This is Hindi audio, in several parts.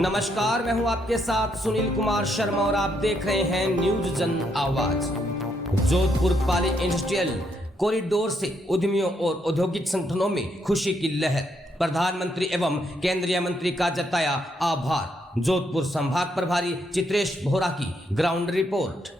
नमस्कार, मैं हूं आपके साथ सुनील कुमार शर्मा और आप देख रहे हैं न्यूज जन आवाज। जोधपुर पाली इंडस्ट्रियल कॉरिडोर से उद्यमियों और औद्योगिक संगठनों में खुशी की लहर। प्रधानमंत्री एवं केंद्रीय मंत्री का जताया आभार। जोधपुर संभाग प्रभारी चित्रेश बोहरा की ग्राउंड रिपोर्ट।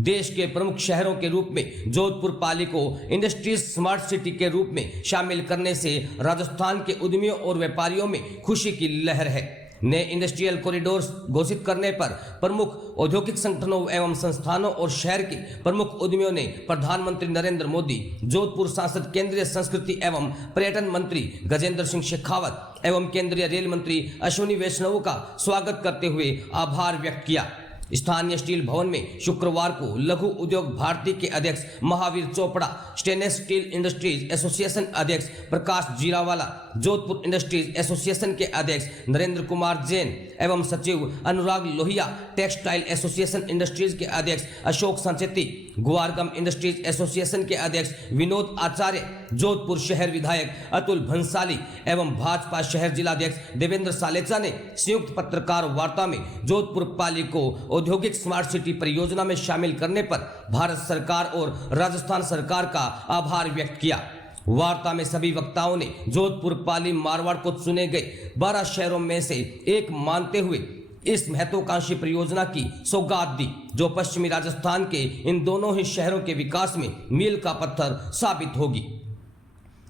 देश के प्रमुख शहरों के रूप में जोधपुर पाली को इंडस्ट्रीज स्मार्ट सिटी के रूप में शामिल करने से राजस्थान के उद्यमियों और व्यापारियों में खुशी की लहर है। नए इंडस्ट्रियल कॉरिडोर घोषित करने पर प्रमुख औद्योगिक संगठनों एवं संस्थानों और शहर के प्रमुख उद्यमियों ने प्रधानमंत्री नरेंद्र मोदी, जोधपुर सांसद, केंद्रीय संस्कृति एवं पर्यटन मंत्री गजेंद्र सिंह शेखावत एवं केंद्रीय रेल मंत्री अश्विनी वैष्णव का स्वागत करते हुए आभार व्यक्त किया। स्थानीय स्टील भवन में शुक्रवार को लघु उद्योग भारती के अध्यक्ष Mahavir Chopra, stainless steel industries association अध्यक्ष प्रकाश जीरावाला, जोधपुर इंडस्ट्रीज एसोसिएशन के अध्यक्ष नरेंद्र कुमार जैन एवं सचिव अनुराग लोहिया, टेक्सटाइल एसोसिएशन इंडस्ट्रीज के अध्यक्ष अशोक संचेती, गुआरगम इंडस्ट्रीज एसोसिएशन के अध्यक्ष विनोद आचार्य, जोधपुर शहर विधायक अतुल भंसाली एवं भाजपा शहर जिलाध्यक्ष देवेंद्र सालेचा ने संयुक्त पत्रकार वार्ता में जोधपुर पाली को औद्योगिक स्मार्ट सिटी परियोजना में शामिल करने पर भारत सरकार और राजस्थान सरकार का आभार व्यक्त किया। वार्ता में सभी वक्ताओं ने जोधपुर पाली मारवाड़ को चुने गए 12 शहरों में से एक मानते हुए इस महत्वाकांक्षी परियोजना की सौगात दी, जो पश्चिमी राजस्थान के इन दोनों ही शहरों के विकास में मील का पत्थर साबित होगी।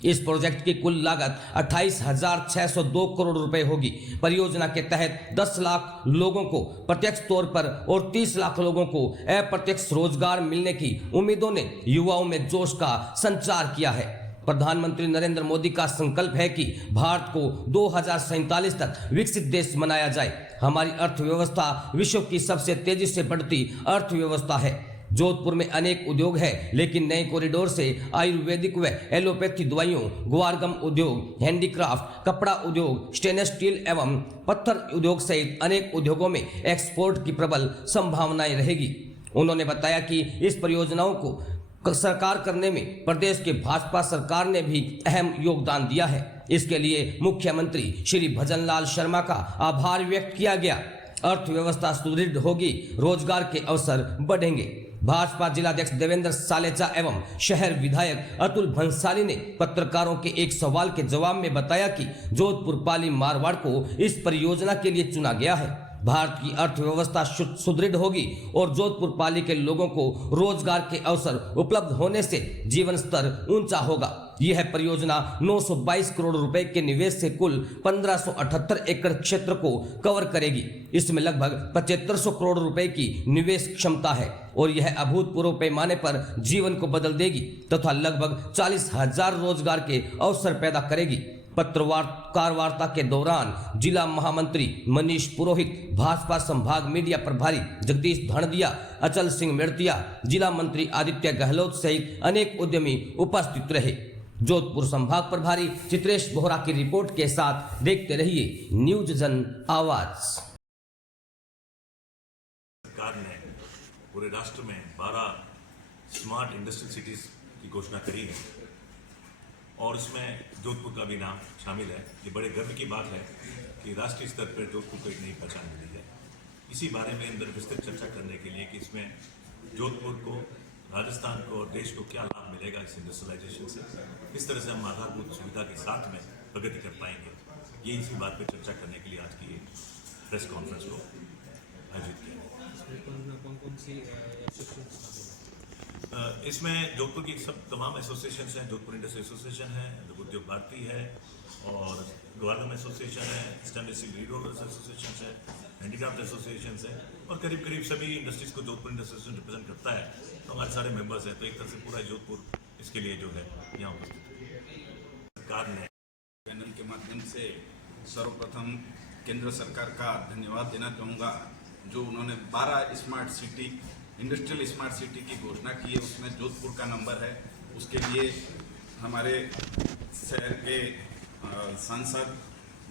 इस प्रोजेक्ट की कुल लागत 28,602 करोड़ रुपए होगी। परियोजना के तहत 10 लाख लोगों को प्रत्यक्ष तौर पर और 30 लाख लोगों को अप्रत्यक्ष रोजगार मिलने की उम्मीदों ने युवाओं में जोश का संचार किया है। प्रधानमंत्री नरेंद्र मोदी का संकल्प है कि भारत को 2047 तक विकसित देश बनाया जाए। हमारी अर्थव्यवस्था विश्व की सबसे तेजी से बढ़ती अर्थव्यवस्था है। जोधपुर में अनेक उद्योग है, लेकिन नए कॉरिडोर से आयुर्वेदिक व एलोपैथी दवाइयों, गुआरगम उद्योग, हैंडीक्राफ्ट, कपड़ा उद्योग, स्टेनलेस स्टील एवं पत्थर उद्योग सहित अनेक उद्योगों में एक्सपोर्ट की प्रबल संभावनाएं रहेगी। उन्होंने बताया कि इस परियोजनाओं को साकार करने में प्रदेश के भाजपा सरकार ने भी अहम योगदान दिया है। इसके लिए मुख्यमंत्री श्री भजनलाल शर्मा का आभार व्यक्त किया गया। अर्थव्यवस्था सुदृढ़ होगी, रोजगार के अवसर बढ़ेंगे। भाजपा जिलाध्यक्ष देवेंद्र सालेचा एवं शहर विधायक अतुल भंसाली ने पत्रकारों के एक सवाल के जवाब में बताया कि जोधपुर पाली मारवाड़ को इस परियोजना के लिए चुना गया है। भारत की अर्थव्यवस्था सुदृढ़ होगी और जोधपुर पाली के लोगों को रोजगार के अवसर उपलब्ध होने से जीवन स्तर ऊंचा होगा। यह परियोजना 922 करोड़ रुपए के निवेश से कुल 1578 एकड़ क्षेत्र को कवर करेगी। इसमें लगभग 7500 करोड़ रुपए की निवेश क्षमता है और यह अभूतपूर्व पैमाने पर जीवन को बदल देगी तथा लगभग 40,000 रोजगार के अवसर पैदा करेगी। पत्रकार वार्ता के दौरान जिला महामंत्री मनीष पुरोहित, भाजपा संभाग मीडिया प्रभारी जगदीश धणदिया, अचल सिंह मेड़तिया, जिला मंत्री आदित्य गहलोत सहित अनेक उद्यमी उपस्थित रहे। जोधपुर संभाग प्रभारी चित्रेश बोहरा की रिपोर्ट के साथ देखते रहिए न्यूज जन आवाज। सरकार ने पूरे राष्ट्र में 12 स्मार्ट इंडस्ट्रियल सिटीज की घोषणा करी है और इसमें जोधपुर का भी नाम शामिल है। ये बड़े गर्व की बात है कि राष्ट्रीय स्तर पर जोधपुर को एक नई पहचान मिली है। इसी बारे में अंदर विस्तृत चर्चा करने के लिए कि इसमें जोधपुर को, राजस्थान को और देश को क्या लाभ मिलेगा इस इंडस्ट्रियलाइजेशन से, किस तरह से हम आधारभूत सुविधा के साथ में प्रगति कर पाएंगे, ये इसी बात पर चर्चा करने के लिए आज की प्रेस कॉन्फ्रेंस को आयोजित किया। इसमें जोधपुर की सब तमाम एसोसिएशन हैं। जोधपुर इंडस्ट्री एसोसिएशन है, उद्योग भारती है और गुआरगम एसोसिएशन है, स्टेनलेस स्टील रीडोर्स एसोसिएशन है, हैंडीक्राफ्ट एसोसिएशन है और करीब करीब सभी इंडस्ट्रीज को जोधपुर इंडस्ट्री एसोसिएशन रिप्रेजेंट करता है। तो हमारे सारे मेंबर्स हैं, तो एक तरह से पूरा जोधपुर इसके लिए जो है यहाँ उपस्थित है। सरकार ने पैनल के माध्यम से सर्वप्रथम केंद्र सरकार का धन्यवाद देना चाहूँगा, जो उन्होंने 12 smart city industrial smart city की घोषणा की है, उसमें जोधपुर का नंबर है। उसके लिए हमारे शहर के सांसद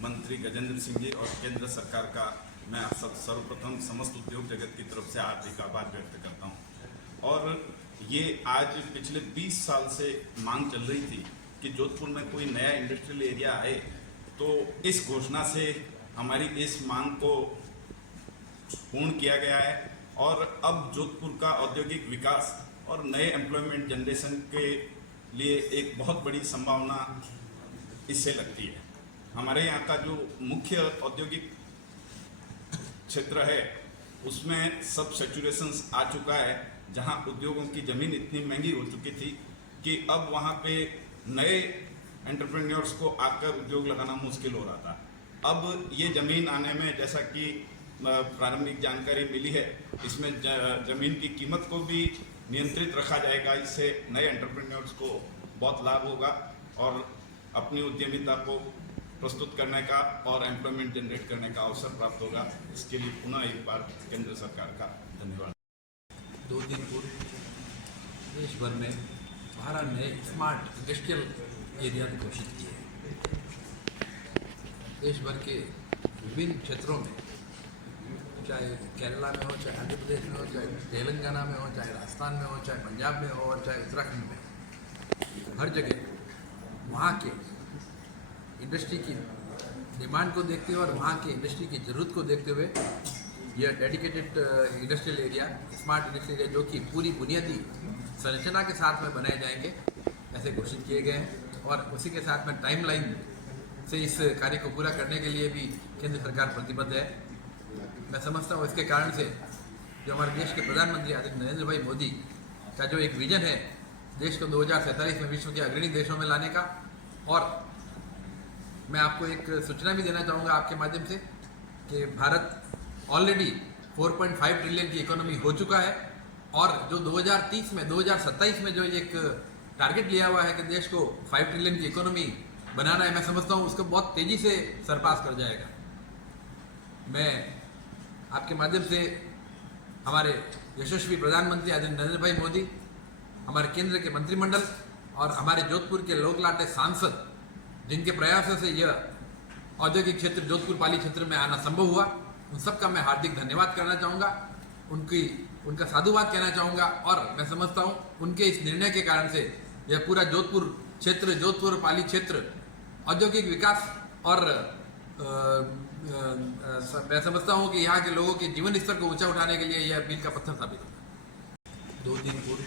मंत्री गजेंद्र सिंह जी और केंद्र सरकार का मैं आप सब सर्वप्रथम समस्त उद्योग जगत की तरफ से हार्दिक आभार व्यक्त करता हूं। और ये आज पिछले 20 साल से मांग चल रही थी कि जोधपुर में कोई नया इंडस्ट्रियल एरिया आए, तो इस घोषणा से हमारी इस मांग को पूर्ण किया गया है और अब जोधपुर का औद्योगिक विकास और नए एम्प्लॉयमेंट जनरेशन के लिए एक बहुत बड़ी संभावना इससे लगती है। हमारे यहाँ का जो मुख्य औद्योगिक क्षेत्र है उसमें सब सैचुरेशन आ चुका है, जहाँ उद्योगों की ज़मीन इतनी महंगी हो चुकी थी कि अब वहाँ पे नए एंटरप्रेन्योर्स को आकर उद्योग लगाना मुश्किल हो रहा था। अब ये ज़मीन आने में, जैसा कि प्रारंभिक जानकारी मिली है, इसमें ज़मीन की कीमत को भी नियंत्रित रखा जाएगा। इससे नए एंटरप्रेन्योर्स को बहुत लाभ होगा और अपनी उद्यमिता को प्रस्तुत करने का और एम्प्लॉयमेंट जनरेट करने का अवसर प्राप्त होगा। इसके लिए पुनः एक बार केंद्र सरकार का धन्यवाद। 2 दिन पूर्व देश भर में 12 नए स्मार्ट इंडस्ट्रियल एरिया घोषित किए हैं। देश भर के विभिन्न क्षेत्रों में, चाहे केरला में हो, चाहे आंध्र प्रदेश में हो, चाहे तेलंगाना में हो, चाहे राजस्थान में हो, चाहे पंजाब में हो और चाहे उत्तराखंड में, हर जगह वहाँ के इंडस्ट्री की डिमांड को देखते हुए और वहाँ के इंडस्ट्री की ज़रूरत को देखते हुए यह dedicated industrial area, smart industrial area, जो कि पूरी बुनियादी संरचना के साथ में बनाए जाएंगे, ऐसे घोषित किए गए हैं। और उसी के साथ में टाइमलाइन से इस कार्य को पूरा करने के लिए भी केंद्र सरकार प्रतिबद्ध है। मैं समझता हूँ इसके कारण से जो हमारे देश के प्रधानमंत्री आदरणीय नरेंद्र भाई मोदी का जो एक विजन है देश को 2047 में विश्व के अग्रणी देशों में लाने का, और मैं आपको एक सूचना भी देना चाहूँगा आपके माध्यम से कि भारत ऑलरेडी 4.5 ट्रिलियन की इकोनॉमी हो चुका है और जो 2027 में जो एक टारगेट लिया हुआ है कि देश को 5 ट्रिलियन की इकोनॉमी बनाना है, मैं समझता हूँ उसको बहुत तेज़ी से सरपास कर जाएगा। मैं आपके माध्यम से हमारे यशस्वी प्रधानमंत्री आदरणीय नरेंद्र भाई मोदी, हमारे केंद्र के मंत्रिमंडल और हमारे जोधपुर के लोकलाटे सांसद, जिनके प्रयासों से यह औद्योगिक क्षेत्र जोधपुर पाली क्षेत्र में आना संभव हुआ, उन सबका मैं हार्दिक धन्यवाद करना चाहूँगा, उनका साधुवाद कहना चाहूँगा। और मैं समझता हूँ उनके इस निर्णय के कारण से यह पूरा जोधपुर क्षेत्र, जोधपुर पाली क्षेत्र औद्योगिक विकास और मैं समझता हूँ कि यहाँ के लोगों के जीवन स्तर को ऊंचा उठाने के लिए यह मील का पत्थर साबित होगा। 2 दिन पूर्व